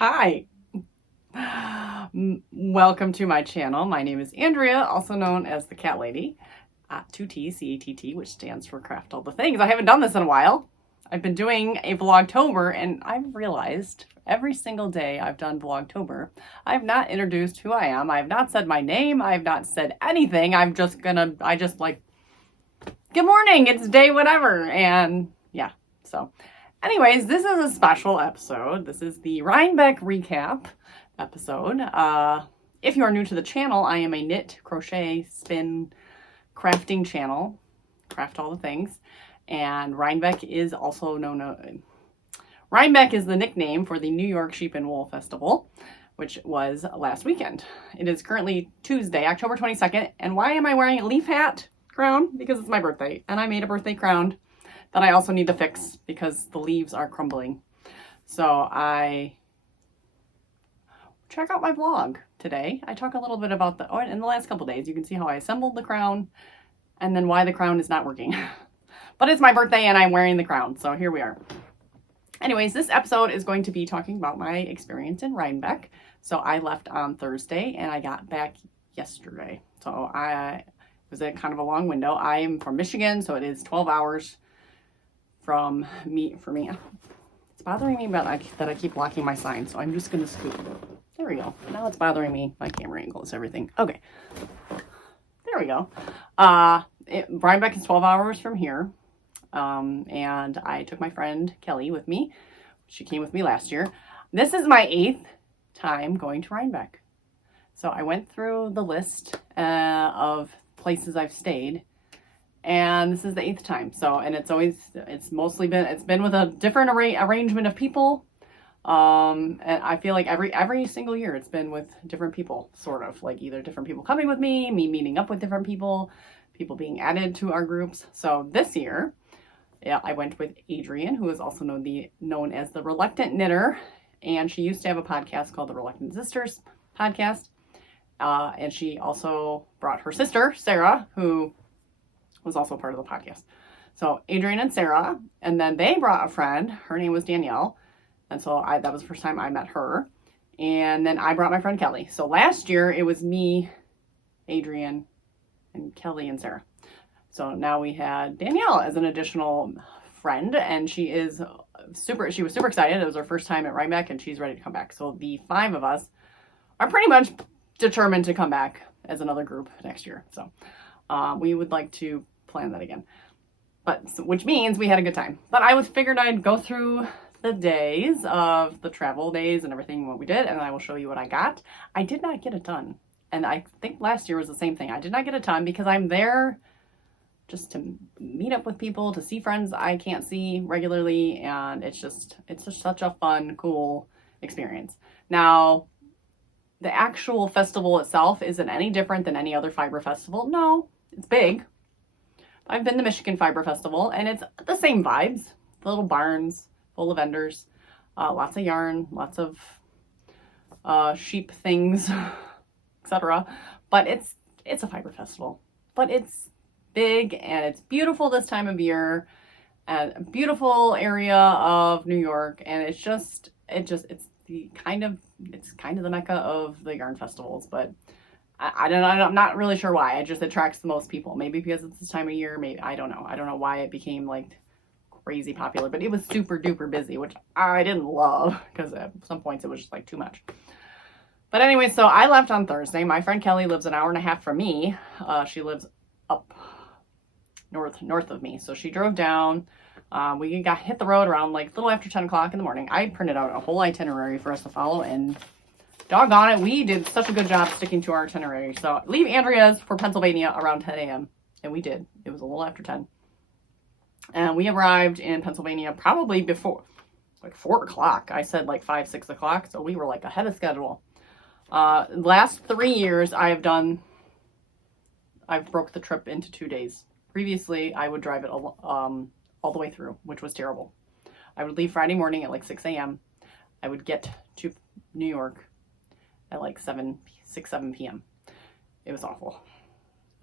Hi. Welcome to my channel. My name is Andrea, also known as the Cat Lady. 2T, CATT, which stands for Craft All the Things. I haven't done this in a while. I've been doing a Vlogtober, and I've realized every single day I've done Vlogtober, I've not introduced who I am. I've not said my name. I've not said anything. I just like, good morning, it's day whatever. And yeah, so anyways, this is a special episode. This is the Rhinebeck recap episode. If you are new to the channel, I am a knit, crochet, spin, crafting channel. Craft all the things. And Rhinebeck is also known. Rhinebeck is the nickname for the New York Sheep and Wool Festival, which was last weekend. It is currently Tuesday, October 22nd. And why am I wearing a leaf hat crown? Because it's my birthday, and I made a birthday crown that I also need to fix because the leaves are crumbling. So check out my vlog today. I talk a little bit about in the last couple days, you can see how I assembled the crown and then why the crown is not working. But it's my birthday and I'm wearing the crown, so here we are. Anyways, this episode is going to be talking about my experience in Rhinebeck. So I left on Thursday and I got back yesterday. So it was a kind of a long window. I am from Michigan, so it is 12 hours for me. It's bothering me that I keep blocking my sign, so I'm just going to scoot. There we go. Now it's bothering me. My camera angle is everything. Okay. There we go. Rhinebeck is 12 hours from here. And I took my friend Kelly with me. She came with me last year. This is my 8th time going to Rhinebeck. So I went through the list of places I've stayed, and this is the 8th time. So, and it's been with a different arrangement of people. And I feel like every single year it's been with different people, sort of like either different people coming with me meeting up with different people being added to our groups. So this year, yeah, I went with Adrienne, who is also known as the Reluctant Knitter, and she used to have a podcast called the Reluctant Sisters podcast. And she also brought her sister, Sarah, who was also part of the podcast. So Adrienne and Sarah, and then they brought a friend. Her name was Danielle. And so that was the first time I met her. And then I brought my friend Kelly. So last year it was me, Adrienne, and Kelly and Sarah. So now we had Danielle as an additional friend, and she was super excited. It was her first time at Rhinebeck, and she's ready to come back. So the 5 of us are pretty much determined to come back as another group next year. So we would like to plan that again. Which means we had a good time. But I figured I'd go through the days of the travel days and everything, what we did, and I will show you what I got. I did not get a ton. And I think last year was the same thing. I did not get a ton because I'm there just to meet up with people, to see friends I can't see regularly, and it's just such a fun, cool experience. Now, the actual festival itself isn't any different than any other fiber festival. No, it's big. I've been to Michigan Fiber Festival, and it's the same vibes. The little barns full of vendors, lots of yarn, lots of sheep things, etc. But it's a fiber festival. But it's big and it's beautiful this time of year, and a beautiful area of New York, and it's kind of the mecca of the yarn festivals. But I don't know, I'm not really sure why. It just attracts the most people. Maybe because it's this time of year, maybe I don't know why it became like crazy popular, but it was super duper busy, which I didn't love because at some points it was just like too much. But anyway, so I left on Thursday. My friend Kelly lives an hour and a half from me. She lives up north of me. So she drove down. We hit the road around like a little after 10 o'clock in the morning. I printed out a whole itinerary for us to follow, and doggone it, we did such a good job sticking to our itinerary. So leave Andrea's for Pennsylvania around 10 a.m. And we did. It was a little after 10. And we arrived in Pennsylvania probably before like 4 o'clock. I said like 5, 6 o'clock. So we were like ahead of schedule. Last 3 years I've broke the trip into 2 days. Previously, I would drive it all the way through, which was terrible. I would leave Friday morning at like 6 a.m. I would get to New York at like 7 p.m. It was awful.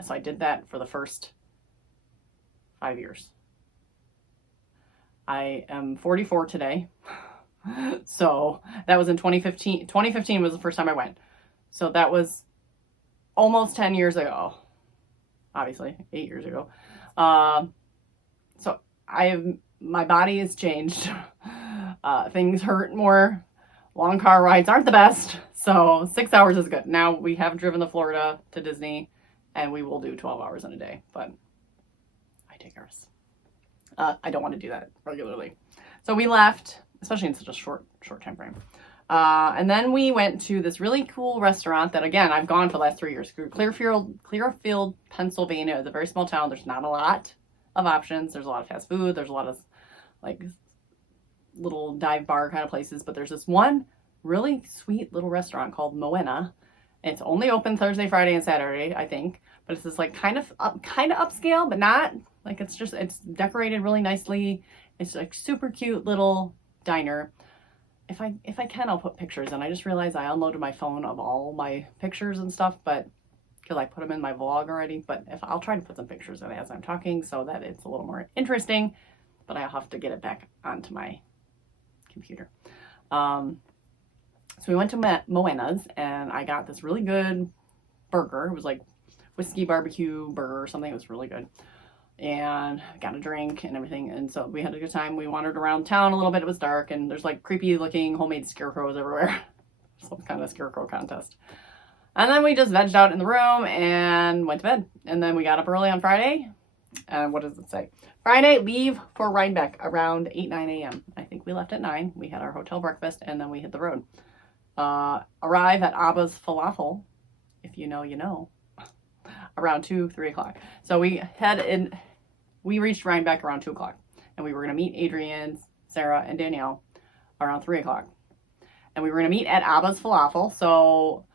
So I did that for the first 5 years. I am 44 today. So that was in 2015. 2015 was the first time I went. So that was almost 10 years ago. Obviously, 8 years ago. So my body has changed. Things hurt more. Long car rides aren't the best. So 6 hours is good. Now we have driven to Florida to Disney, and we will do 12 hours in a day, but I take risks. I don't want to do that regularly. So we left, especially in such a short time frame. And then we went to this really cool restaurant that, again, I've gone for the last 3 years. Clearfield, Pennsylvania is a very small town. There's not a lot of options. There's a lot of fast food. There's a lot of like little dive bar kind of places. But there's this one really sweet little restaurant called Moena. It's only open Thursday, Friday, and Saturday, I think. But it's this like kind of upscale, but not like it's decorated really nicely. It's like super cute little diner. If I can, I'll put pictures in. I just realized I unloaded my phone of all my pictures and stuff, but because I put them in my vlog already. But I'll try to put some pictures in as I'm talking so that it's a little more interesting. But I'll have to get it back onto my computer. So we went to Moena's and I got this really good burger. It was like whiskey barbecue burger or something. It was really good. And got a drink and everything. And so we had a good time. We wandered around town a little bit. It was dark and there's like creepy looking homemade scarecrows everywhere. Some kind of scarecrow contest. And then we just vegged out in the room and went to bed. And then we got up early on Friday. And what does it say? Friday, leave for Rhinebeck around 8, 9 a.m. I think we left at 9. We had our hotel breakfast and then we hit the road. Arrive at Abba's Falafel. If you know, you know. Around 2, 3 o'clock. So we reached Rhinebeck around 2 o'clock. And we were going to meet Adrienne, Sarah, and Danielle around 3 o'clock. And we were going to meet at Abba's Falafel. So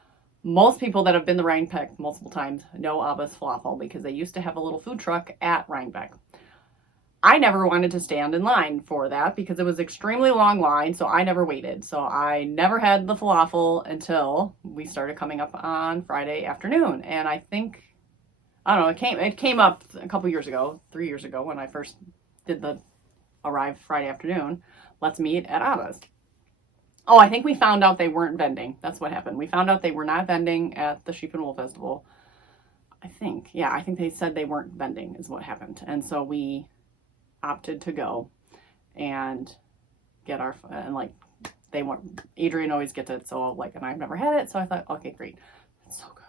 most people that have been to Rhinebeck multiple times know Abba's Falafel because they used to have a little food truck at Rhinebeck. I never wanted to stand in line for that because it was an extremely long line, so I never waited. So I never had the falafel until we started coming up on Friday afternoon. And I think, I don't know, it came up a couple years ago, 3 years ago when I first did the arrive Friday afternoon. Let's meet at Abba's. Oh, I think we found out they weren't vending. That's what happened. We found out they were not vending at the Sheep and Wool Festival. I think they said they weren't vending is what happened. And so we opted to go and get our, and like they want, Adrienne always gets it, so like, and I've never had it, so I thought, okay, great, it's so good.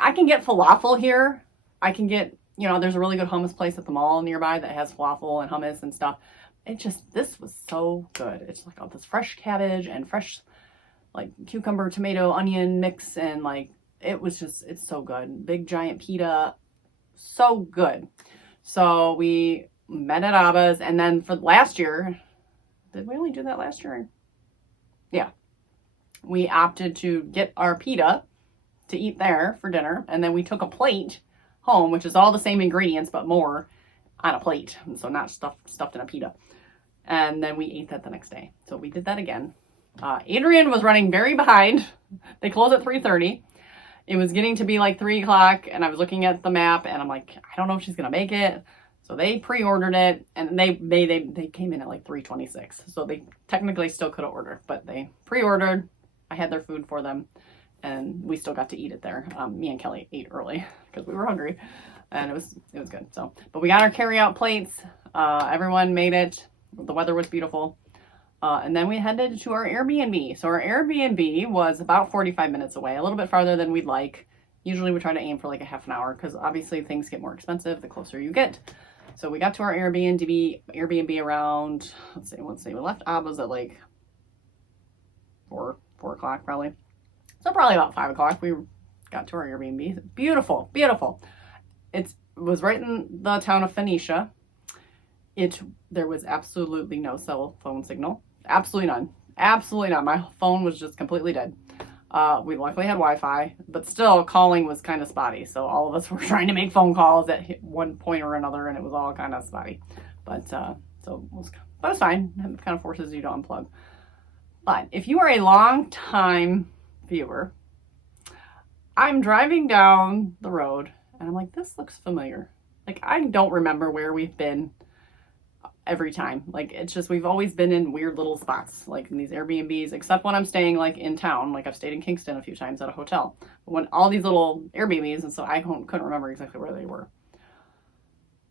I can get falafel here. I can get, there's a really good hummus place at the mall nearby that has falafel and hummus and stuff. This was so good. It's like all this fresh cabbage and fresh like cucumber, tomato, onion mix, and like it's so good. Big giant pita, so good. So we met at Abba's, and then for last year, did we only do that last year? Yeah. We opted to get our pita to eat there for dinner, and then we took a plate home, which is all the same ingredients, but more on a plate, so not stuffed in a pita. And then we ate that the next day. So we did that again. Adrienne was running very behind. They closed at 3:30. It was getting to be like 3 o'clock, and I was looking at the map, and I'm like, I don't know if she's going to make it. So they pre-ordered it, and they came in at like 3:26. So they technically still could have ordered, but they pre-ordered. I had their food for them, and we still got to eat it there. Me and Kelly ate early because we were hungry, and it was good. So, but we got our carry-out plates. Everyone made it. The weather was beautiful. And then we headed to our Airbnb. So our Airbnb was about 45 minutes away, a little bit farther than we'd like. Usually we try to aim for like a half an hour because obviously things get more expensive the closer you get. So we got to our Airbnb around, let's see, we left Abba's at like 4 o'clock probably. So probably about 5 o'clock we got to our Airbnb. Beautiful, beautiful. It was right in the town of Phoenicia. There was absolutely no cell phone signal. Absolutely none. Absolutely none. My phone was just completely dead. We luckily had Wi-Fi, but still calling was kind of spotty. So all of us were trying to make phone calls at one point or another, and it was all kind of spotty. But it was fine. It kind of forces you to unplug. But if you are a long time viewer, I'm driving down the road and I'm like, this looks familiar. Like I don't remember where we've been every time. Like, it's just, we've always been in weird little spots, like in these Airbnbs, except when I'm staying like in town. Like I've stayed in Kingston a few times at a hotel. But when all these little Airbnbs, and so I couldn't remember exactly where they were.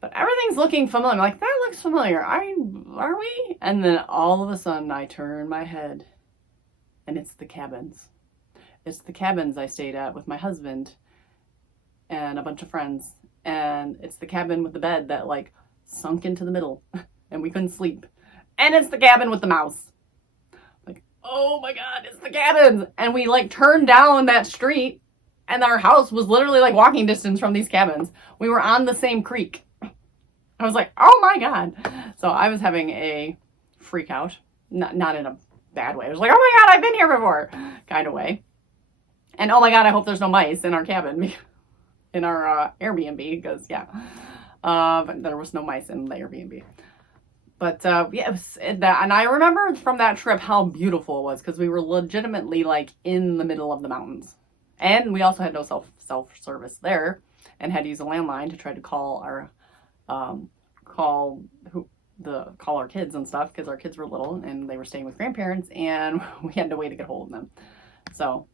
But everything's looking familiar. I'm like, that looks familiar. Are we? And then all of a sudden I turn my head and it's the cabins. It's the cabins I stayed at with my husband and a bunch of friends. And it's the cabin with the bed that like sunk into the middle and we couldn't sleep. And it's the cabin with the mouse. Like, oh my God, it's the cabins. And we like turned down that street and our house was literally like walking distance from these cabins. We were on the same creek. I was like, oh my God. So I was having a freak out. Not in a bad way. I was like, oh my God, I've been here before kind of way. And oh my God, I hope there's no mice in our cabin, in our Airbnb, because yeah. But there was no mice in the Airbnb. But yeah, it was that, and I remember from that trip how beautiful it was because we were legitimately like in the middle of the mountains, and we also had no self service there, and had to use a landline to try to call our call our kids and stuff because our kids were little and they were staying with grandparents, and we had no way to get hold of them. So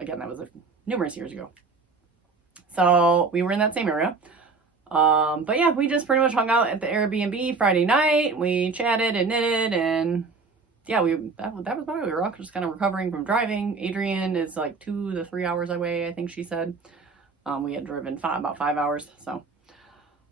again, that was numerous years ago. So we were in that same area. But yeah, we just pretty much hung out at the Airbnb Friday night. We chatted and knitted, and yeah, that was about it. We were all just kind of recovering from driving. Adrian is like 2 to 3 hours away, I think she said. We had driven about 5 hours, so.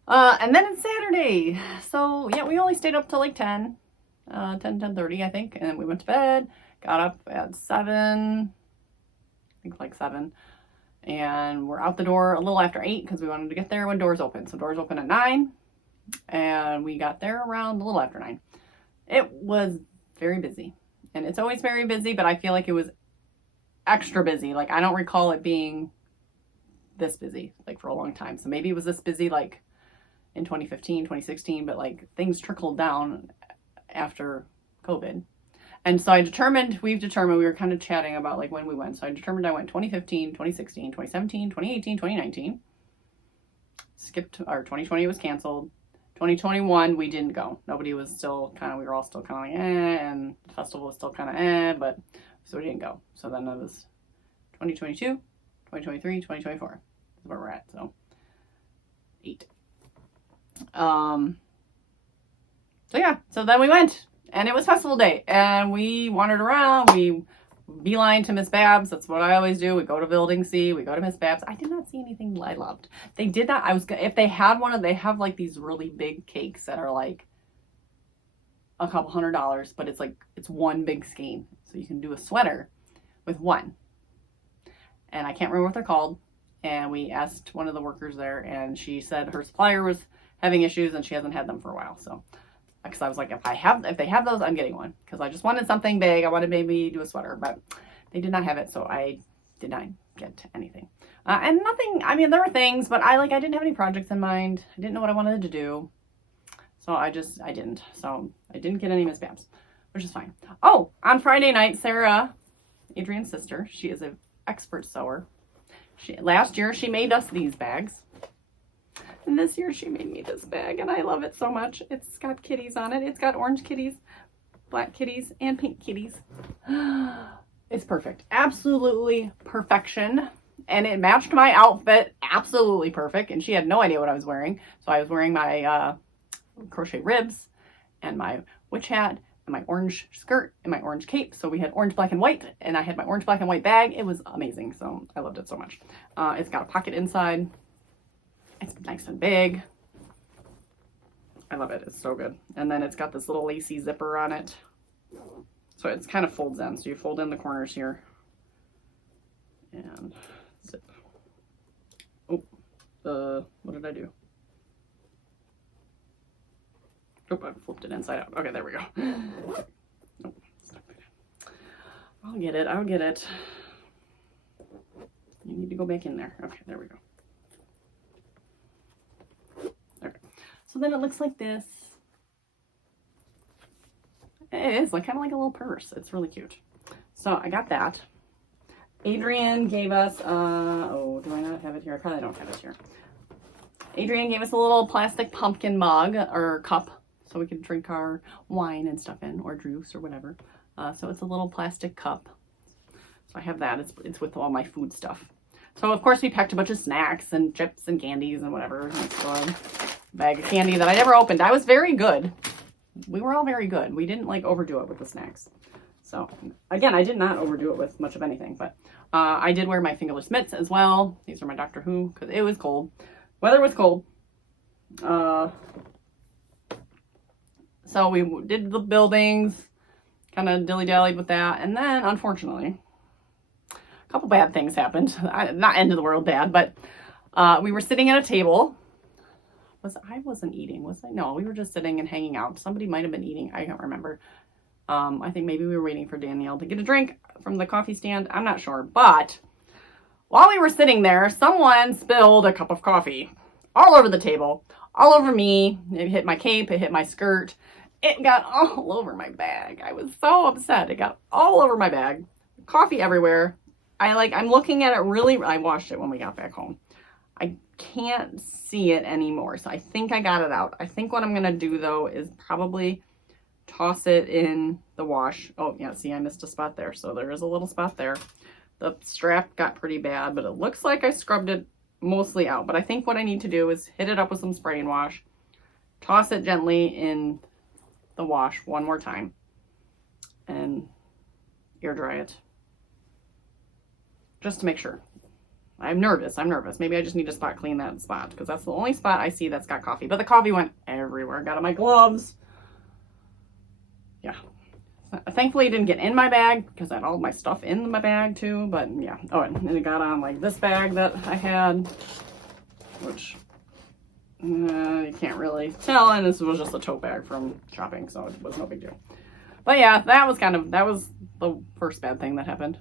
And then it's Saturday. So yeah, we only stayed up till like 10:30, I think. And then we went to bed, got up at 7, I think like 7. And we're out the door a little after 8 because we wanted to get there when doors open. So doors open at 9, and we got there around a little after 9. It was very busy, and it's always very busy, but I feel like it was extra busy. Like I don't recall it being this busy like for a long time. So maybe it was this busy like in 2015, 2016, but like things trickled down after COVID. And so we've determined, we were kind of chatting about like when we went. So I determined I went 2015, 2016, 2017, 2018, 2019. Our 2020 was canceled. 2021, we didn't go. Nobody was still we were all still kind of like, and the festival was still kind of but so we didn't go. So then it was 2022, 2023, 2024 is where we're at. So 8. So yeah, so then we went. And it was festival day, and we wandered around. We beeline to Miss Babs. That's what I always do. We go to Building C. We go to Miss Babs. I did not see anything I loved. They did not. If they had they have like these really big cakes that are like a couple $100, but it's one big skein. So you can do a sweater with one. And I can't remember what they're called. And we asked one of the workers there, and she said her supplier was having issues and she hasn't had them for a while. So. Because I was like, if they have those, I'm getting one. Because I just wanted something big. I wanted maybe do a sweater, but they did not have it, so I did not get anything. And nothing. I mean, there were things, but I didn't have any projects in mind. I didn't know what I wanted to do, so I didn't. So I didn't get any Miss Babs, which is fine. Oh, on Friday night, Sarah, Adrian's sister, she is an expert sewer. Last year she made us these bags. And this year she made me this bag, and I love it so much. It's got kitties on it. It's got orange kitties, black kitties, and pink kitties. It's perfect. Absolutely perfection. And it matched my outfit absolutely perfect. And she had no idea what I was wearing. So I was wearing my crochet ribs and my witch hat and my orange skirt and my orange cape. So we had orange, black, and white. And I had my orange, black, and white bag. It was amazing. So I loved it so much. It's got a pocket inside. It's nice and big. I love it. It's so good. And then it's got this little lacy zipper on it. So it kind of folds in. So you fold in the corners here. And zip. Oh, what did I do? Oh, I flipped it inside out. Okay, there we go. Oh, I'll get it. You need to go back in there. Okay, there we go. So then it looks like this. It is like kind of like a little purse. It's really cute. So I got that. Adrian gave us, do I not have it here? I probably don't have it here. Adrian gave us a little plastic pumpkin mug or cup. so we could drink our wine and stuff in, or juice or whatever. So it's a little plastic cup. So I have that. It's with all my food stuff. So of course we packed a bunch of snacks and chips and candies and whatever. So a bag of candy that I never opened. I was very good. We were all very good. We didn't like overdo it with the snacks. So again, I did not overdo it with much of anything, but I did wear my fingerless mitts as well. These are my Doctor Who, because it was cold. Weather was cold. So we did the buildings, kind of dilly-dallied with that. And then, unfortunately, a couple bad things happened. Not end of the world bad, but we were sitting at a table. I wasn't eating, was I? No, we were just sitting and hanging out. Somebody might have been eating. I can't remember. I think maybe we were waiting for Danielle to get a drink from the coffee stand. I'm not sure. But while we were sitting there, someone spilled a cup of coffee all over the table, all over me. It hit my cape. It hit my skirt. It got all over my bag. I was so upset. It got all over my bag. Coffee everywhere. I'm looking at it really. I washed it when we got back home. I can't see it anymore. So I think I got it out. I think what I'm going to do though is probably toss it in the wash. Oh yeah, see, I missed a spot there. So there is a little spot there. The strap got pretty bad, but it looks like I scrubbed it mostly out. But I think what I need to do is hit it up with some spray and wash, toss it gently in the wash one more time, and air dry it. Just to make sure. I'm nervous. Maybe I just need to spot clean that spot, because that's the only spot I see that's got coffee. But the coffee went everywhere. Got on my gloves. Yeah. Thankfully it didn't get in my bag, because I had all my stuff in my bag too. But yeah. Oh, and it got on like this bag that I had, which you can't really tell. And this was just a tote bag from shopping, so it was no big deal. But yeah, that was the first bad thing that happened.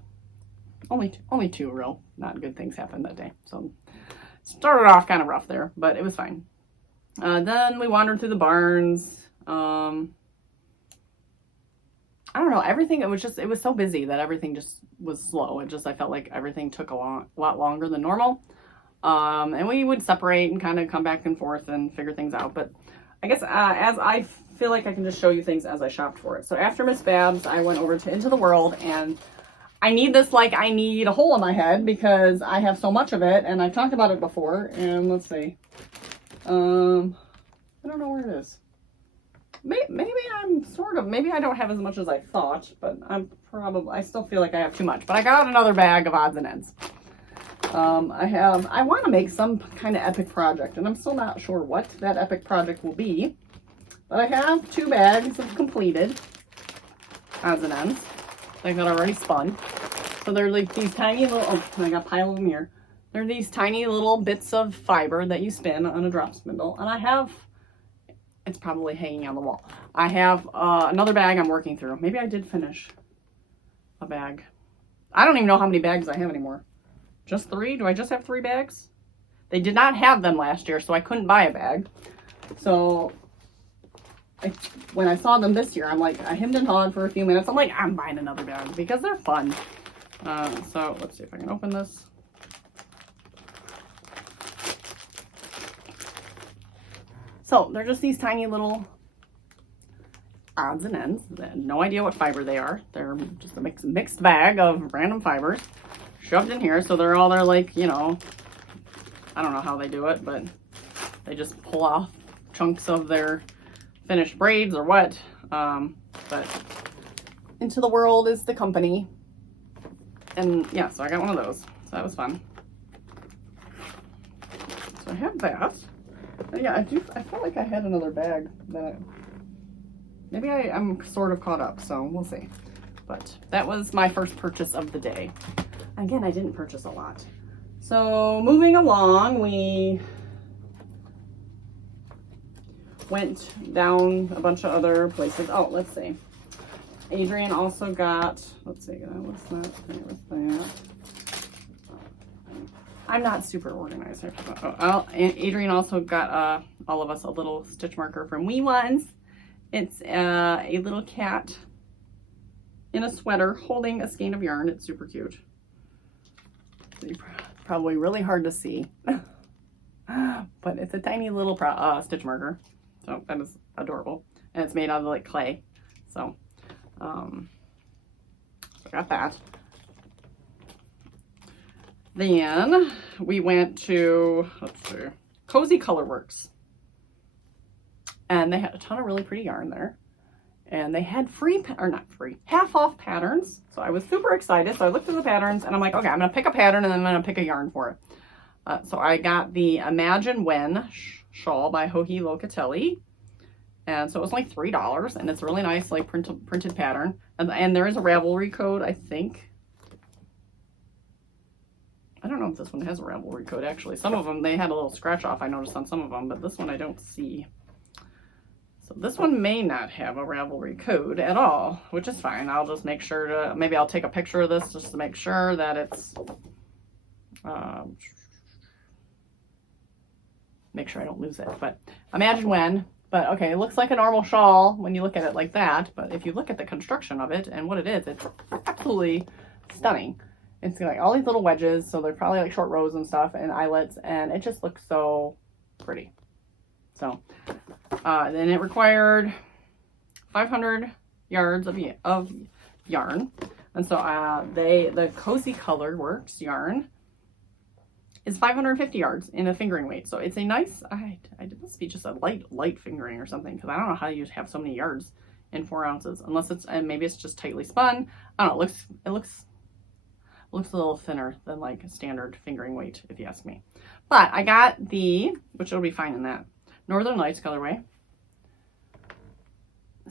Only two real not good things happened that day. So started off kind of rough there, but it was fine. Then we wandered through the barns. I don't know, everything, it was so busy that everything just was slow. I felt like everything took a lot longer than normal. And we would separate and kind of come back and forth and figure things out. But I guess as I feel like I can just show you things as I shopped for it. So after Miss Babs, I went over to Into the World, and I need this like I need a hole in my head, because I have so much of it, and I've talked about it before. And let's see. I don't know where it is. Maybe I don't have as much as I thought, but I still feel like I have too much. But I got another bag of odds and ends. I want to make some kind of epic project, and I'm still not sure what that epic project will be. But I have 2 bags of completed odds and ends. I got already spun. So they're like these tiny little, I got a pile of them here. They're these tiny little bits of fiber that you spin on a drop spindle. And it's probably hanging on the wall. I have another bag I'm working through. Maybe I did finish a bag. I don't even know how many bags I have anymore. Just 3? Do I just have 3 bags? They did not have them last year, so I couldn't buy a bag. So when I saw them this year, I'm like, I hemmed and hawed for a few minutes. I'm like, I'm buying another bag because they're fun. So let's see if I can open this. So they're just these tiny little odds and ends. No idea what fiber they are. They're just a mixed bag of random fibers shoved in here. So they're like, I don't know how they do it, but they just pull off chunks of their finished braids or what. But Into the World is the company. And yeah, so I got one of those. So that was fun. So I have that. Yeah, I felt like I had another bag that maybe I'm sort of caught up, so we'll see. But that was my first purchase of the day. Again, I didn't purchase a lot. So moving along, we went down a bunch of other places. Oh, let's see. Adrian also got, let's see, what's that? I'm not super organized. Adrian also got all of us a little stitch marker from Wee Ones. It's a little cat in a sweater holding a skein of yarn. It's super cute. Probably really hard to see, but it's a tiny little stitch marker. So that is adorable. and it's made out of like clay. So, so I got that. Then we went to, let's see, Cozy Colorworks. And they had a ton of really pretty yarn there. And they had half off patterns. So I was super excited. So I looked at the patterns and I'm like, okay, I'm going to pick a pattern and then I'm going to pick a yarn for it. So I got the Imagine When shawl by Joji Locatelli. And so it was like $3 and it's a really nice like printed pattern. And there is a Ravelry code, I think. I don't know if this one has a Ravelry code actually. Some of them, they had a little scratch off I noticed on some of them, but this one I don't see. So this one may not have a Ravelry code at all, which is fine. I'll just make sure to, maybe I'll take a picture of this just to make sure that it's, make sure I don't lose it. But Imagine When, but okay, it looks like a normal shawl when you look at it like that. But if you look at the construction of it and what it is, it's absolutely stunning. It's got like all these little wedges, so they're probably like short rows and stuff and eyelets, and it just looks so pretty. So, then it required 500 yards of yarn. And so, the Cozy Colorworks yarn is 550 yards in a fingering weight. So it's a nice, it must be just a light fingering or something, because I don't know how you have so many yards in 4 ounces, unless it's, and maybe it's just tightly spun. I don't know, it looks a little thinner than like a standard fingering weight, if you ask me. But I got which will be fine in that, Northern Lights colorway.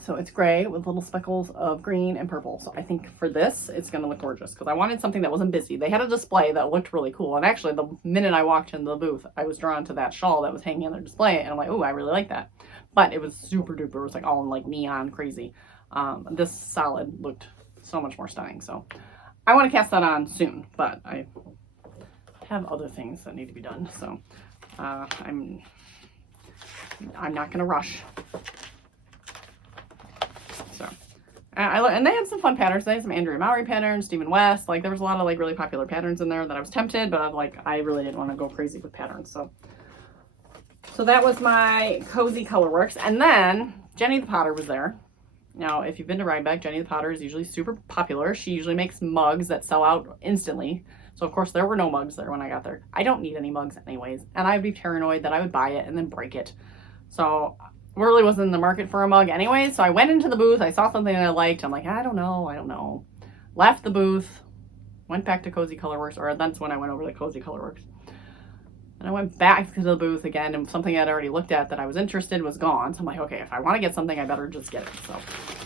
So it's gray with little speckles of green and purple. So I think for this, it's going to look gorgeous because I wanted something that wasn't busy. They had a display that looked really cool. And actually, the minute I walked into the booth, I was drawn to that shawl that was hanging in their display. And I'm like, oh, I really like that. But it was super duper. It was like all in like neon crazy. This solid looked so much more stunning. So I want to cast that on soon. But I have other things that need to be done. So I'm not going to rush. So, and they had some fun patterns. They had some Andrea Mowry patterns, Stephen West. Like there was a lot of like really popular patterns in there that I was tempted, but I really didn't want to go crazy with patterns. So that was my Cozy Colorworks. And then Jenny the Potter was there. Now, if you've been to Rhinebeck, Jenny the Potter is usually super popular. She usually makes mugs that sell out instantly. So of course there were no mugs there when I got there. I don't need any mugs anyways. And I'd be paranoid that I would buy it and then break it. So really wasn't in the market for a mug anyway. So I went into the booth. I saw something that I liked. I'm like, I don't know. Left the booth, went back to Cozy Colorworks, or that's when I went over to Cozy Colorworks. And I went back to the booth again, and something I'd already looked at that I was interested was gone. So I'm like, okay, if I want to get something, I better just get it. So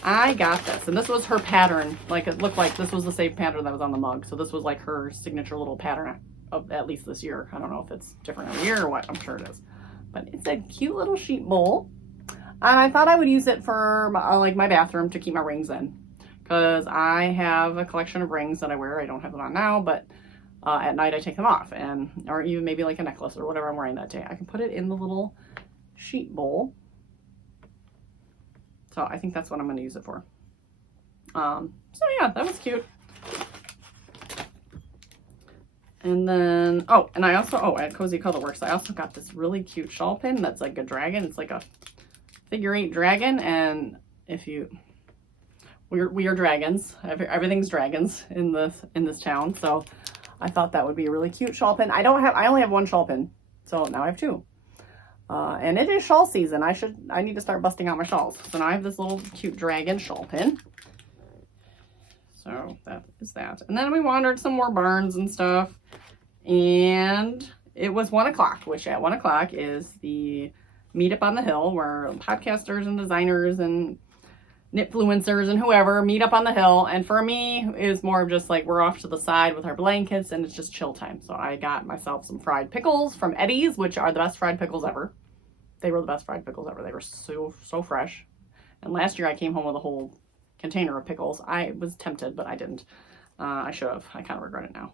I got this. And this was her pattern. Like it looked like this was the same pattern that was on the mug. So this was like her signature little pattern of at least this year. I don't know if it's different every year or what. I'm sure it is. But it's a cute little sheet bowl. And I thought I would use it for my bathroom to keep my rings in, because I have a collection of rings that I wear. I don't have them on now, but at night I take them off, or even maybe like a necklace or whatever I'm wearing that day. I can put it in the little sheet bowl. So I think that's what I'm going to use it for. So yeah, that was cute. And then, and I also, at Cozy Colorworks, I also got this really cute shawl pin that's like a dragon. It's like a figure 8 dragon, and we are dragons. Everything's dragons in this town. So I thought that would be a really cute shawl pin. I only have one shawl pin, so now I have 2. And it is shawl season. I need to start busting out my shawls. So now I have this little cute dragon shawl pin. So that is that. And then we wandered some more barns and stuff, and it was 1 o'clock, which at 1 o'clock is the Meetup on the Hill, where podcasters and designers and knitfluencers and whoever meet up on the hill. And for me, it was more of just like we're off to the side with our blankets and it's just chill time. So I got myself some fried pickles from Eddie's, which are the best fried pickles ever. They were the best fried pickles ever. They were so fresh. And last year I came home with a whole container of pickles. I was tempted, but I didn't. I should have. I kind of regret it now.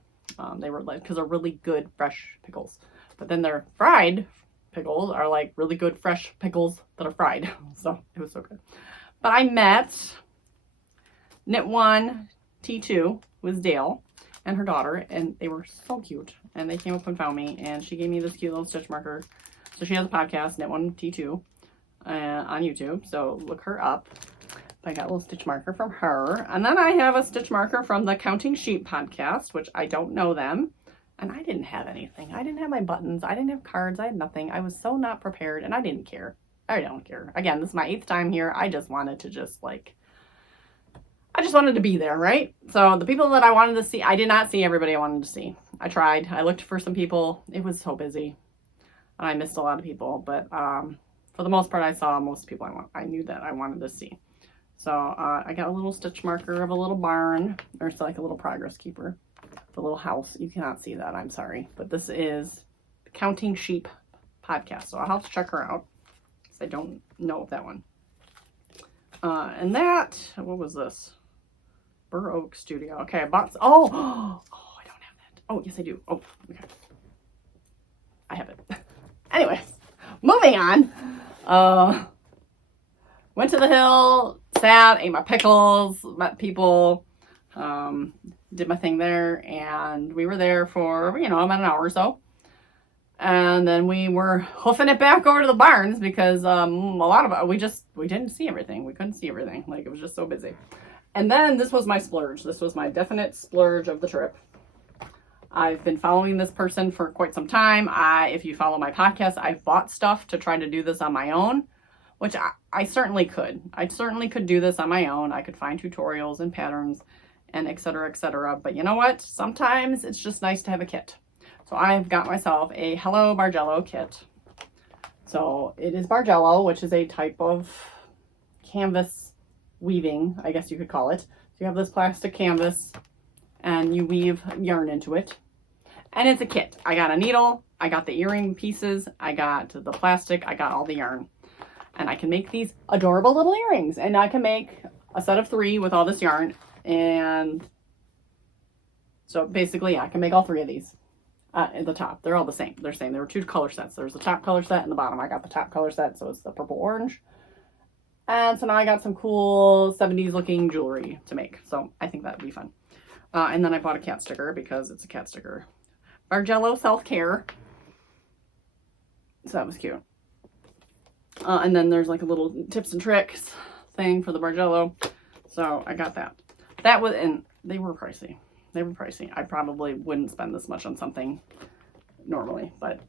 They were like, because they're really good fresh pickles. But then their fried pickles are like really good fresh pickles that are fried. So it was so good. But I met Knit One T2 with Dale and her daughter, and they were so cute. And they came up and found me, and she gave me this cute little stitch marker. So she has a podcast, Knit One T2. on YouTube, so look her up. I got a little stitch marker from her. And then I have a stitch marker from the Counting Sheep podcast, which I don't know them. And I didn't have anything. I didn't have my buttons. I didn't have cards. I had nothing. I was so not prepared, and I didn't care. I don't care. Again, this is my 8th time here. I just wanted to I just wanted to be there, right? So the people that I wanted to see, I did not see everybody I wanted to see. I tried. I looked for some people. It was so busy. And I missed a lot of people. But for the most part, I saw most people I knew that I wanted to see. So I got a little stitch marker of a little barn, or it's like a little progress keeper, the little house. You cannot see that, I'm sorry. But this is the Counting Sheep podcast, so I'll have to check her out, because I don't know that one. And that, what was this? Burr Oak Studio. Okay, I bought, oh, I don't have that. Oh, yes I do. Oh, okay. I have it. Anyways, moving on. Went to the hill, sat, ate my pickles, met people, did my thing there, and we were there for, about an hour or so. And then we were hoofing it back over to the barns because a lot of it, we didn't see everything. We couldn't see everything. Like, it was just so busy. And then this was my splurge. This was my definite splurge of the trip. I've been following this person for quite some time. If you follow my podcast, I've bought stuff to try to do this on my own, which I certainly could. I certainly could do this on my own. I could find tutorials and patterns and et cetera, et cetera. But you know what? Sometimes it's just nice to have a kit. So I've got myself a Hello Bargello kit. So it is Bargello, which is a type of canvas weaving, I guess you could call it. So you have this plastic canvas and you weave yarn into it. And it's a kit. I got a needle, I got the earring pieces, I got the plastic, I got all the yarn. And I can make these adorable little earrings. And I can make a set of 3 with all this yarn. And so basically, I can make all 3 of these at the top. They're all the same. They're same. There were 2 color sets. There's the top color set and the bottom. I got the top color set, so it's the purple orange. And so now I got some cool 70s looking jewelry to make. So I think that would be fun. And then I bought a cat sticker because it's a cat sticker. Bargello Self-Care. So that was cute. And then there's like a little tips and tricks thing for the Bargello. So I got that. That was, and they were pricey. They were pricey. I probably wouldn't spend this much on something normally, but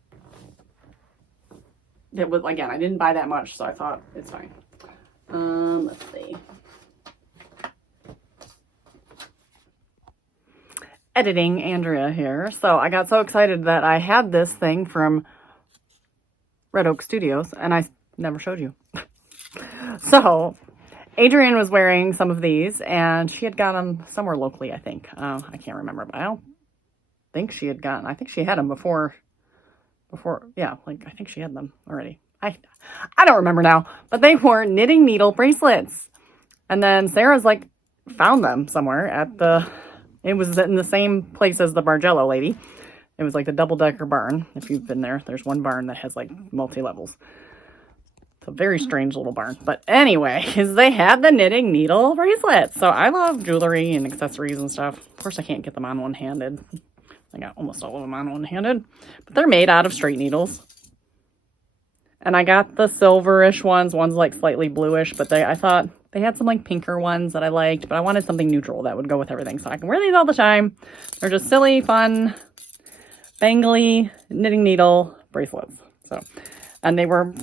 it was, again, I didn't buy that much, so I thought it's fine. Let's see. Editing Andrea here. So I got so excited that I had this thing from Red Oak Studios, and I never showed you. So Adrienne was wearing some of these, and she had got them somewhere locally, I think. I can't remember, but I don't think she had gotten, I think she had them before, yeah, like I think she had them already. I don't remember now, but they were knitting needle bracelets. And then Sarah's like found them somewhere at it was in the same place as the Bargello lady. It was like the double-decker barn. If you've been there, there's one barn that has like multi-levels. It's a very strange little barn. But anyways, they had the knitting needle bracelets. So I love jewelry and accessories and stuff. Of course, I can't get them on one-handed. I got almost all of them on one-handed. But they're made out of straight needles. And I got the silverish ones. One's like slightly bluish. But I thought they had some like pinker ones that I liked. But I wanted something neutral that would go with everything. So I can wear these all the time. They're just silly, fun, bangly knitting needle bracelets. So, and they were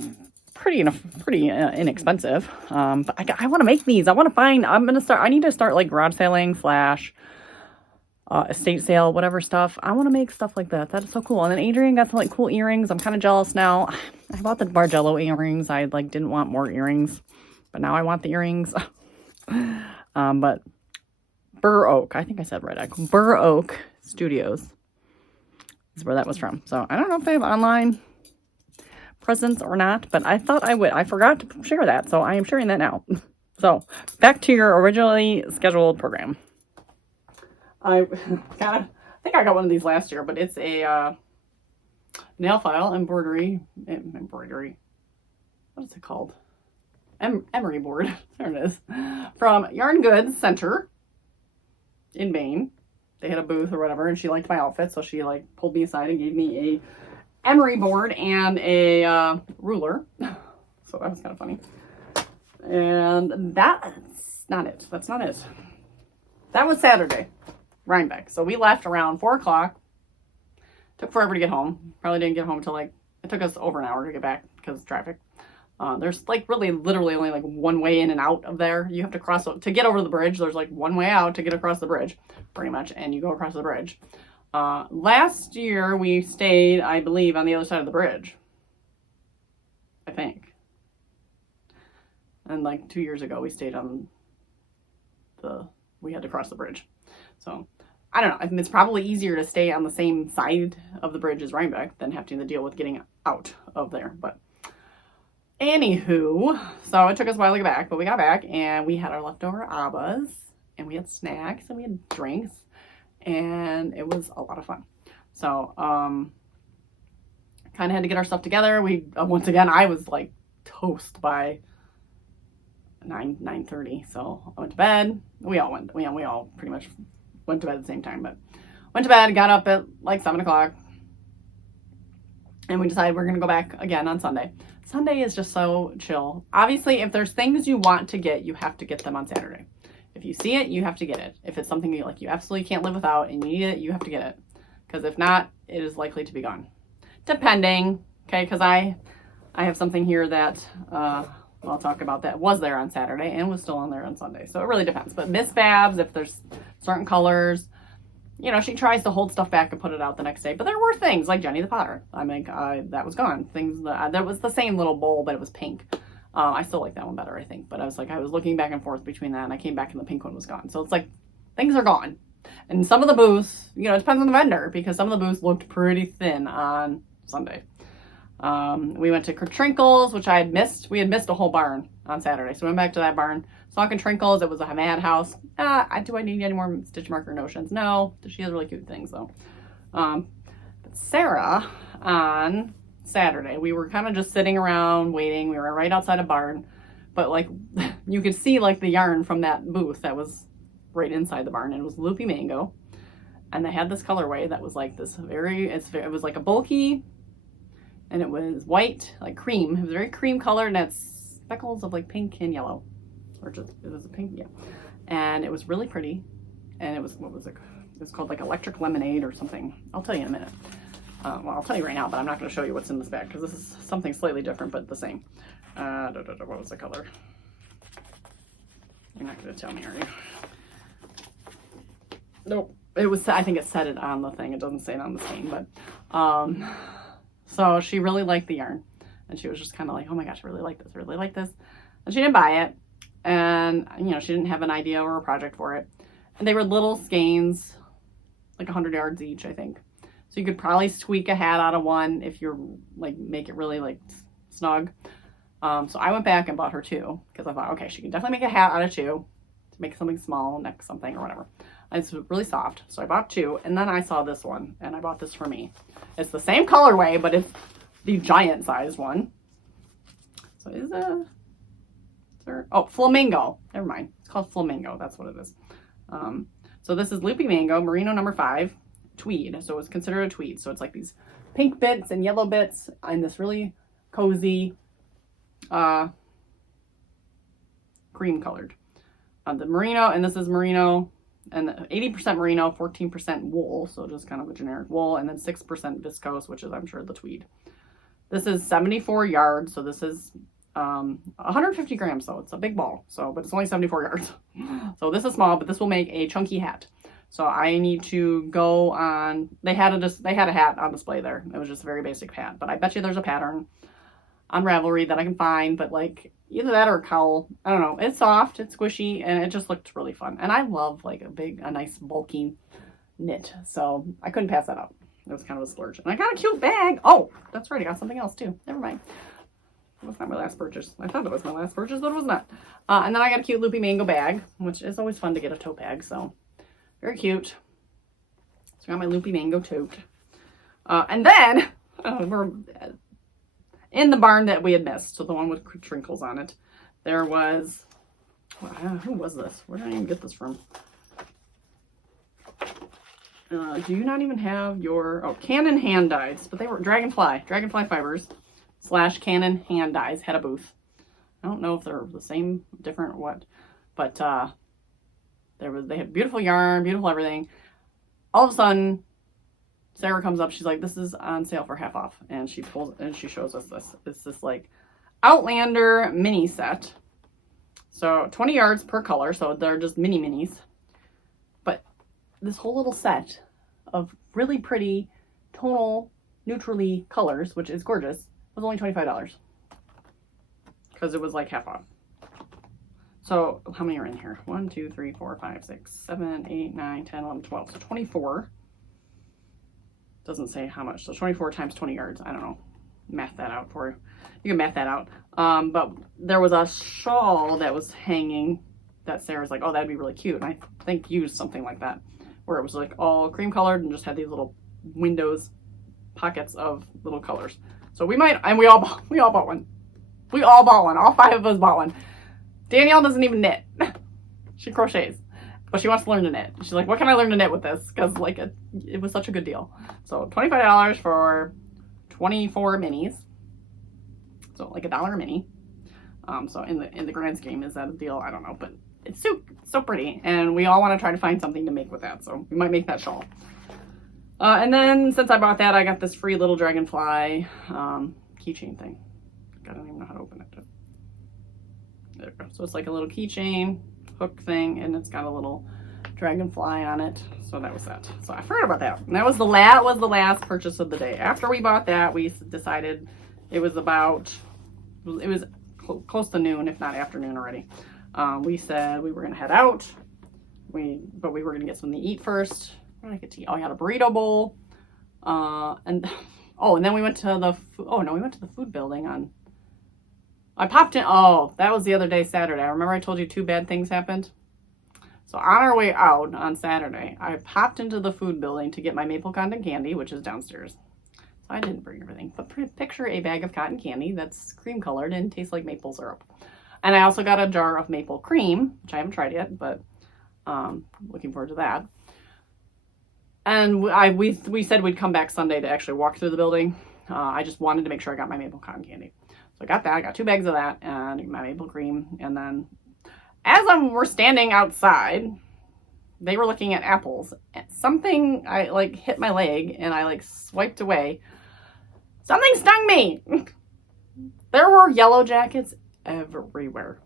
pretty inexpensive. But I want to make these. I need to start like garage sailing / estate sale, whatever stuff. I want to make stuff like that. That is so cool. And then Adrienne got some like cool earrings. I'm kind of jealous now. I bought the Bargello earrings. I like didn't want more earrings, but now I want the earrings. But Burr Oak, I think I said Red Oak. Burr Oak Studios is where that was from. So I don't know if they have online presence or not, but I thought I would. I forgot to share that, so I am sharing that now. So back to your originally scheduled program. I think I got one of these last year, but it's a nail file embroidery. What is it called? Emery board. There it is. From Yarn Goods Center in Maine. They had a booth or whatever, and she liked my outfit, so she like pulled me aside and gave me a emery board and a ruler. So that was kind of funny. And that's not it. That's not it. That was Saturday, Rhinebeck. So we left around 4 o'clock. Took forever to get home. Probably didn't get home until like, it took us over an hour to get back because of traffic. There's like really literally only like one way in and out of there. You have to cross, to get over the bridge, there's like one way out to get across the bridge, pretty much, and you go across the bridge. Last year we stayed, I believe, on the other side of the bridge. I think. And like 2 years ago we stayed on we had to cross the bridge. So, I don't know. I think it's probably easier to stay on the same side of the bridge as Rhinebeck than having to deal with getting out of there, but anywho, so it took us a while to get back, but we got back and we had our leftover abbas and we had snacks and we had drinks and it was a lot of fun. So, kind of had to get our stuff together. We, once again, I was like toast by 9:30. So I went to bed. We all pretty much went to bed at the same time, but went to bed, got up at like 7 o'clock and we decided we're going to go back again on Sunday. Sunday is just so chill. Obviously, if there's things you want to get, you have to get them on Saturday. If you see it, you have to get it. If it's something you like, you absolutely can't live without and you need it, you have to get it. Because if not, it is likely to be gone. Depending, okay, because I have something here that I'll talk about that was there on Saturday and was still on there on Sunday. So it really depends. But Miss Babs, if there's certain colors, you know, she tries to hold stuff back and put it out the next day. But there were things like Jenny the Potter. I mean, that was gone. Things that was the same little bowl, but it was pink. I still like that one better, I think. But I was looking back and forth between that, and I came back and the pink one was gone. So it's like things are gone. And some of the booths, you know, it depends on the vendor because some of the booths looked pretty thin on Sunday. We went to Trinkles, which I had missed. We had missed a whole barn on Saturday, so we went back to that barn. Talking Trinkles, it was a madhouse. Do I need any more stitch marker notions? No, she has really cute things though. But Sarah, on Saturday, we were kind of just sitting around waiting. We were right outside a barn, but like you could see like the yarn from that booth that was right inside the barn, and it was Loopy Mango, and they had this colorway that was like this it was like a bulky, and it was white, like cream. It was very cream colored, and it's speckles of like pink and yellow. Or just, it was a pink, yeah. And it was really pretty. And it was, what was it? It's called like Electric Lemonade or something. I'll tell you in a minute. Well, I'll tell you right now, but I'm not going to show you what's in this bag because this is something slightly different, but the same. What was the color? You're not going to tell me, are you? Nope. It was, I think it said it on the thing. It doesn't say it on the skein, but, so she really liked the yarn. And she was just kind of like, oh my gosh, I really like this. I really like this. And she didn't buy it. And, you know, she didn't have an idea or a project for it. And they were little skeins, like 100 yards each, I think. So you could probably squeak a hat out of one if you're, like, make it really, like, snug. So I went back and bought her 2. Because I thought, okay, she can definitely make a hat out of 2. To make something small, neck something, or whatever. And it's really soft. So I bought 2. And then I saw this one. And I bought this for me. It's the same colorway, but it's the giant sized one. So is it... Oh, Flamingo. Never mind. It's called Flamingo. That's what it is. So this is Loopy Mango, Merino number 5, tweed. So it's considered a tweed. So it's like these pink bits and yellow bits and this really cozy cream colored. The merino, and this is merino, and 80% merino, 14% wool. So just kind of a generic wool, and then 6% viscose, which is, I'm sure, the tweed. This is 74 yards. So this is 150 grams, so it's a big ball. So, but it's only 74 yards. So this is small, but this will make a chunky hat. So I need to go on. They had a hat on display there. It was just a very basic hat, but I bet you there's a pattern on Ravelry that I can find. But like either that or a cowl. I don't know. It's soft, it's squishy, and it just looked really fun. And I love like a nice bulky knit. So I couldn't pass that up. It was kind of a splurge. And I got a cute bag. Oh, that's right. I got something else too. Never mind. It was not my last purchase. I thought it was my last purchase, but it was not. And then I got a cute Loopy Mango bag, which is always fun to get a tote bag. So very cute. So I got my Loopy Mango tote. And then we're in the barn that we had missed. So the one with trinkles on it. There was, who was this? Where did I even get this from? Do you not even have your, Canon hand dyes, but they were Dragonfly Fibers / Canon hand dyes had a booth. I don't know if they're the same, different, what, but they had beautiful yarn, beautiful everything. All of a sudden, Sarah comes up. She's like, "This is on sale for half off," and she shows us this. It's this like Outlander mini set. So 20 yards per color, so they're just mini minis. But this whole little set of really pretty tonal neutrally colors, which is gorgeous, was only $25 because it was like half off. So how many are in here? 1, 2, 3, 4, 5, 6, 7, 8, 9, 10, 11, 12. So 24. Doesn't say how much. So 24 times 20 yards. I don't know. Math that out for you. You can math that out. But there was a shawl that was hanging that Sarah's like, "Oh, that'd be really cute." And I think used something like that, where it was like all cream colored and just had these little windows, pockets of little colors. So we might, and we all bought one. We all bought one. All 5 of us bought one. Danielle doesn't even knit. She crochets, but she wants to learn to knit. She's like, "What can I learn to knit with this?" Because like it was such a good deal. So $25 for 24 minis. So like $1 a mini. So in the grand scheme, is that a deal? I don't know, but it's so pretty, and we all want to try to find something to make with that. So we might make that shawl. And then since I bought that, I got this free little dragonfly keychain thing. I don't even know how to open it. There we go. So it's like a little keychain hook thing, and it's got a little dragonfly on it. So that was that. So I forgot about that. And that was the last purchase of the day. After we bought that, we decided it was close to noon, if not afternoon already. We said we were gonna head out. But we were gonna get something to eat first. What did I get to eat? Oh, I got a burrito bowl. And then we went to the food building I popped in. Oh, that was the other day, Saturday. I remember I told you 2 bad things happened. So on our way out on Saturday, I popped into the food building to get my maple cotton candy, which is downstairs. So I didn't bring everything, but picture a bag of cotton candy that's cream colored and tastes like maple syrup. And I also got a jar of maple cream, which I haven't tried yet, but looking forward to that. And we said we'd come back Sunday to actually walk through the building. I just wanted to make sure I got my maple cotton candy. So I got that. I got 2 bags of that and my maple cream. And then as we're standing outside, they were looking at apples. Something, I like hit my leg and I like swiped away. Something stung me. There were yellow jackets everywhere.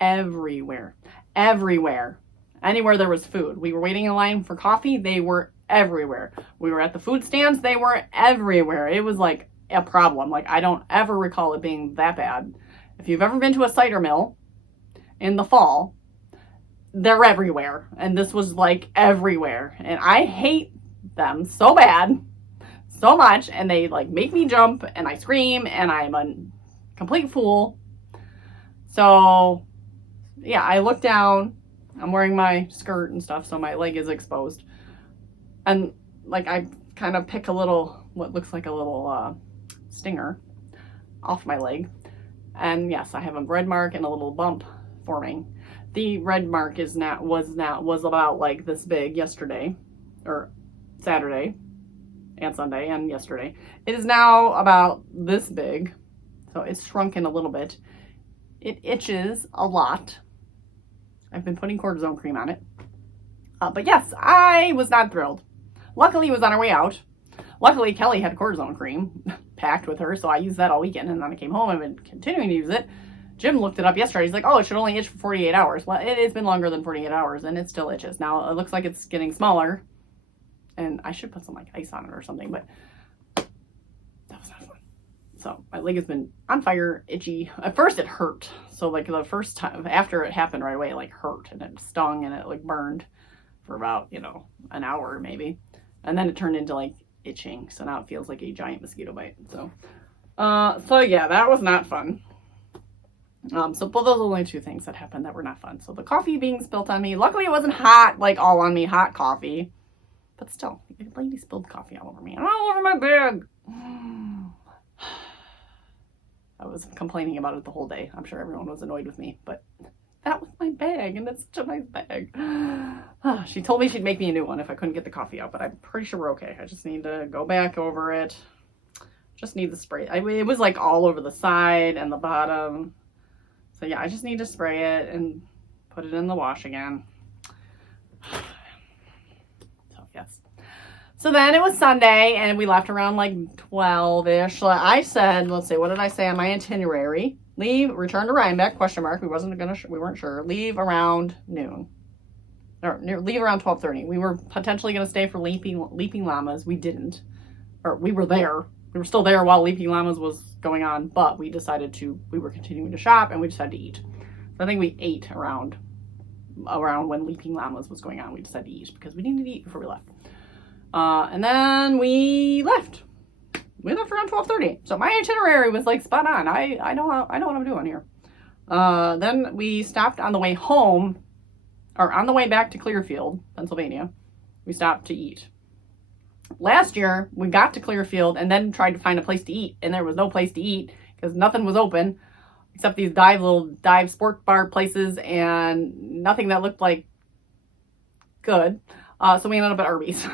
Everywhere. Everywhere. Anywhere there was food. We were waiting in line for coffee. They were everywhere. We were at the food stands. They were everywhere. It was like a problem. Like, I don't ever recall it being that bad. If you've ever been to a cider mill in the fall, they're everywhere. And this was like everywhere. And I hate them so bad, so much. And they like make me jump and I scream and I'm a complete fool. So yeah, I look down. I'm wearing my skirt and stuff, so my leg is exposed. And like I kind of pick what looks like a little stinger off my leg. And yes, I have a red mark and a little bump forming. The red mark was about like this big yesterday, or Saturday and Sunday and yesterday. It is now about this big, so it's shrunken a little bit. It itches a lot. I've been putting cortisone cream on it. But yes, I was not thrilled. Luckily, it was on our way out. Luckily, Kelly had cortisone cream packed with her, so I used that all weekend, and then I came home and I've been continuing to use it. Jim looked it up yesterday. He's like, "Oh, it should only itch for 48 hours. Well, it has been longer than 48 hours, and it still itches. Now, it looks like it's getting smaller, and I should put some like ice on it or something, but that was not fun. So my leg has been on fire, itchy. At first, it hurt. So like the first time after it happened right away, it like hurt, and it stung, and it like burned for about, an hour maybe. And then it turned into like itching. So now it feels like a giant mosquito bite. So yeah, that was not fun. But those are the only 2 things that happened that were not fun. So the coffee being spilt on me. Luckily, it wasn't hot, like all on me, hot coffee. But still, the lady spilled coffee all over me and all over my bag. I was complaining about it the whole day. I'm sure everyone was annoyed with me, but that was my bag, and it's such a nice bag. She told me she'd make me a new one if I couldn't get the coffee out, but I'm pretty sure we're okay. I just need to go back over it. Just need the spray. It was like all over the side and the bottom. So yeah, I just need to spray it and put it in the wash again. So yes. So then it was Sunday and we left around like 12-ish. So I said, let's see, what did I say on my itinerary? Return to Rhinebeck, question mark. We weren't sure. Leave around noon. Or leave around 12:30. We were potentially going to stay for Leaping Llamas. We didn't. Or we were there. We were still there while Leaping Llamas was going on, but we were continuing to shop and we decided to eat. So I think we ate around when Leaping Llamas was going on. We decided to eat because we needed to eat before we left. And then we left. We left around 12:30. So my itinerary was like spot on. I know what I'm doing here. Then we stopped on the way home, or on the way back to Clearfield, Pennsylvania. We stopped to eat. Last year, we got to Clearfield and then tried to find a place to eat, and there was no place to eat because nothing was open except these little dive sport bar places and nothing that looked like good. So we ended up at Arby's.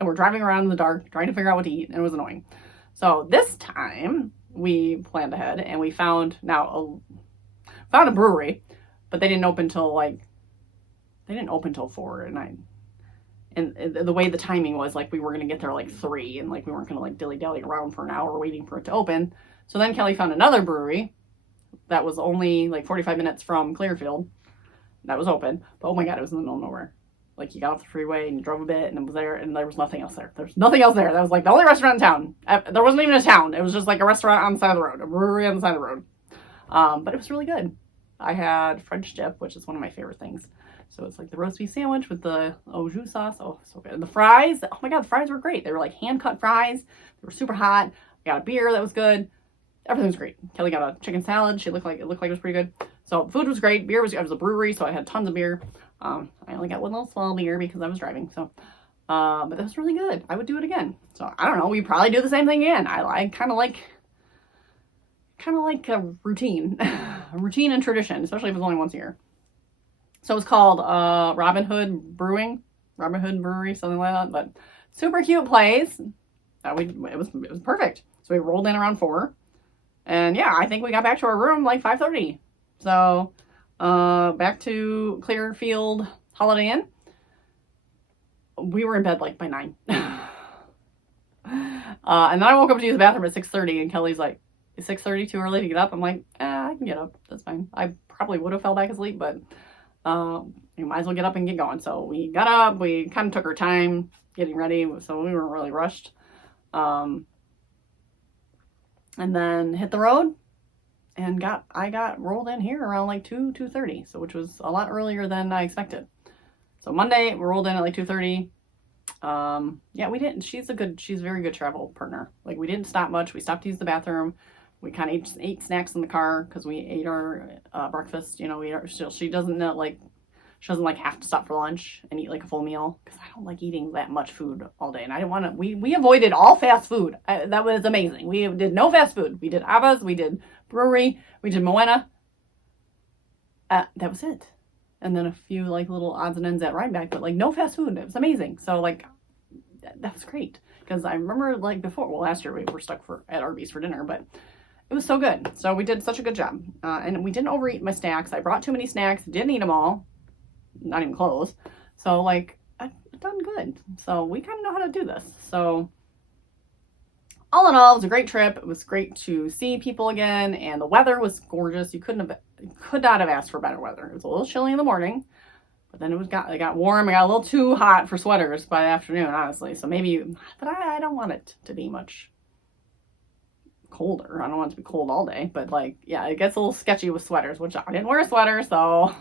And we're driving around in the dark trying to figure out what to eat, and it was annoying. So this time we planned ahead and we found a brewery, but they didn't open till 4 at night. And the way the timing was, like, we were going to get there like 3 and like we weren't going to like dilly-dally around for an hour waiting for it to open. So then Kelly found another brewery that was only like 45 minutes from Clearfield that was open. But oh my God, it was in the middle of nowhere. Like, you got off the freeway and you drove a bit and it was there and there was nothing else there. There's nothing else there. That was like the only restaurant in town. There wasn't even a town. It was just like a restaurant on the side of the road, a brewery on the side of the road. But it was really good. I had French dip, which is one of my favorite things. So it's like the roast beef sandwich with the au jus sauce. Oh, so good. And the fries, oh my God, the fries were great. They were like hand-cut fries. They were super hot. I got a beer that was good. Everything was great. Kelly got a chicken salad. It looked like it was pretty good. So food was great. It was a brewery, so I had tons of beer. I only got one little small beer because I was driving. So, but that was really good. I would do it again. So I don't know. We probably do the same thing again. I kind of like a routine, and tradition, especially if it's only once a year. So it's called Robin Hood Brewery, something like that. But super cute place. It was perfect. So we rolled in around 4, and yeah, I think we got back to our room like 5:30. So back to Clearfield Holiday Inn. We were in bed like by 9. And then I woke up to use the bathroom at 6:30, and Kelly's like, "Is 6:30 too early to get up?" I'm like, I can get up. That's fine. I probably would have fell back asleep, but you might as well get up and get going. So we got up. We kind of took our time getting ready, so we weren't really rushed. And then hit the road and I got rolled in here around like 2:30, so which was a lot earlier than I expected. So Monday we rolled in at like 2:30. Yeah, we didn't. She's a very good travel partner. Like, we didn't stop much. We stopped to use the bathroom. We kind of ate snacks in the car because we ate our breakfast. You know, she doesn't have to stop for lunch and eat like a full meal because I don't like eating that much food all day. And I didn't want to. We avoided all fast food. That was amazing. We did no fast food. We did Abba's. We did brewery. We did Moena. That was it. And then a few like little odds and ends at Rhinebeck, but like no fast food. It was amazing. So like that was great because I remember like before. Well, last year we were stuck at Arby's for dinner, but it was so good. So we did such a good job. And we didn't overeat my snacks. I brought too many snacks, didn't eat them all. Not even close. So like, I've done good. So we kind of know how to do this. So all in all, it was a great trip. It was great to see people again. And the weather was gorgeous. You could not have asked for better weather. It was a little chilly in the morning, but then it got warm. It got a little too hot for sweaters by the afternoon, honestly. So but I don't want it to be much colder. I don't want it to be cold all day, but like, yeah, it gets a little sketchy with sweaters, which I didn't wear a sweater. So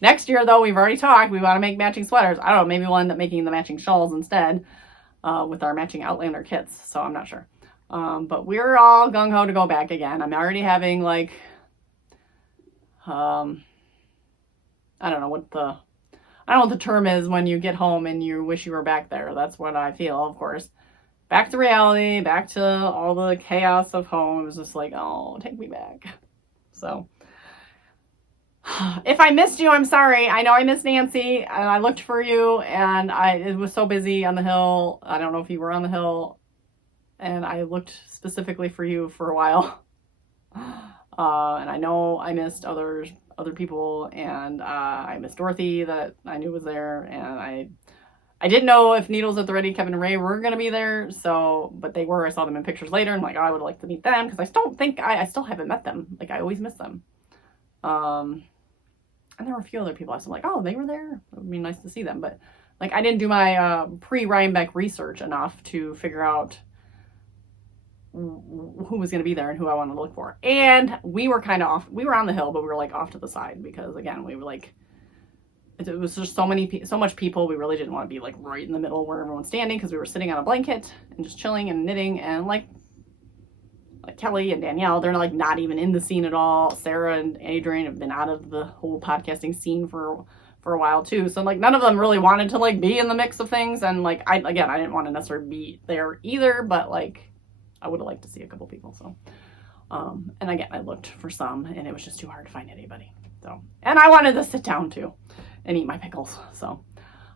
next year though, we've already talked, we want to make matching sweaters. I don't know, maybe we'll end up making the matching shawls instead, with our matching Outlander kits. So I'm not sure. But we're all gung-ho to go back again. I'm already having like, I don't know what the term is when you get home and you wish you were back there. That's what I feel, of course. Back to reality, back to all the chaos of home. It was just like, oh, take me back. So if I missed you, I'm sorry. I know I missed Nancy and I looked for you and it was so busy on the hill. I don't know if you were on the hill, and I looked specifically for you for a while. And I know I missed other people, and I missed Dorothy that I knew was there, and I didn't know if Needles at the Ready, Kevin and Ray were going to be there, so, but they were. I saw them in pictures later, and I'm like, oh, I would like to meet them, because I don't think, I still haven't met them. Like, I always miss them. And there were a few other people. I was like, oh, they were there? It would be nice to see them, but, like, I didn't do my pre-Rhinebeck research enough to figure out who was going to be there and who I wanted to look for. And we were kind of off, we were on the hill, but we were, like, off to the side, because, again, we were, like, it was just so much people. We really didn't want to be like right in the middle where everyone's standing, because we were sitting on a blanket and just chilling and knitting, and like Kelly and Danielle, they're like not even in the scene at all. Sarah and Adrian have been out of the whole podcasting scene for a while too. So like none of them really wanted to like be in the mix of things, and like I didn't want to necessarily be there either, but like I would have liked to see a couple people. So and again, I looked for some, and it was just too hard to find anybody. So, and I wanted to sit down too and eat my pickles. So,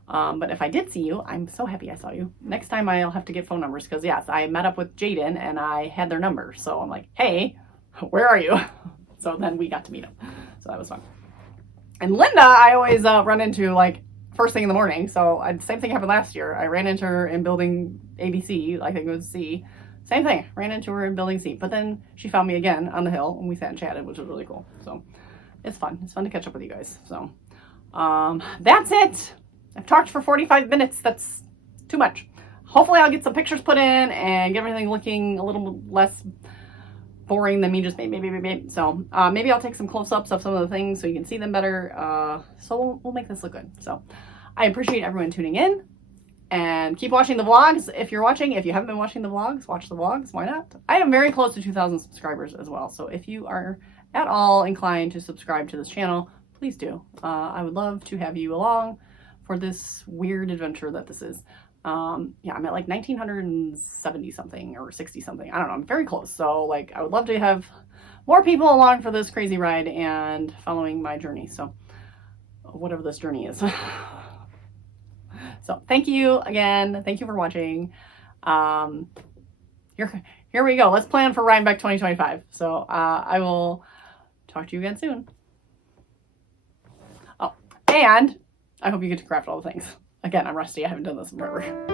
but if I did see you, I'm so happy I saw you. Next time I'll have to get phone numbers, because yes, I met up with Jaden and I had their number. So I'm like, hey, where are you? So then we got to meet up. So that was fun. And Linda, I always run into like first thing in the morning. So same thing happened last year. I ran into her in building ABC, I think it was C. Same thing, ran into her in building C. But then she found me again on the hill, and we sat and chatted, which was really cool. So it's fun. It's fun to catch up with you guys. So that's it. I've talked for 45 minutes. That's too much. Hopefully I'll get some pictures put in and get everything looking a little less boring than me just maybe. So maybe I'll take some close-ups of some of the things so you can see them better. So we'll make this look good. So I appreciate everyone tuning in, and keep watching the vlogs. If you're watching, if you haven't been watching the vlogs, watch the vlogs. Why not? I am very close to 2,000 subscribers as well. So if you are at all inclined to subscribe to this channel, please do. I would love to have you along for this weird adventure that this is. Yeah, I'm at like 1970 something or 60 something. I don't know. I'm very close. So like, I would love to have more people along for this crazy ride and following my journey. So whatever this journey is. So thank you again. Thank you for watching. Here we go. Let's plan for Rhinebeck 2025. So I will talk to you again soon. Oh, and I hope you get to craft all the things. Again, I'm rusty. I haven't done this in forever.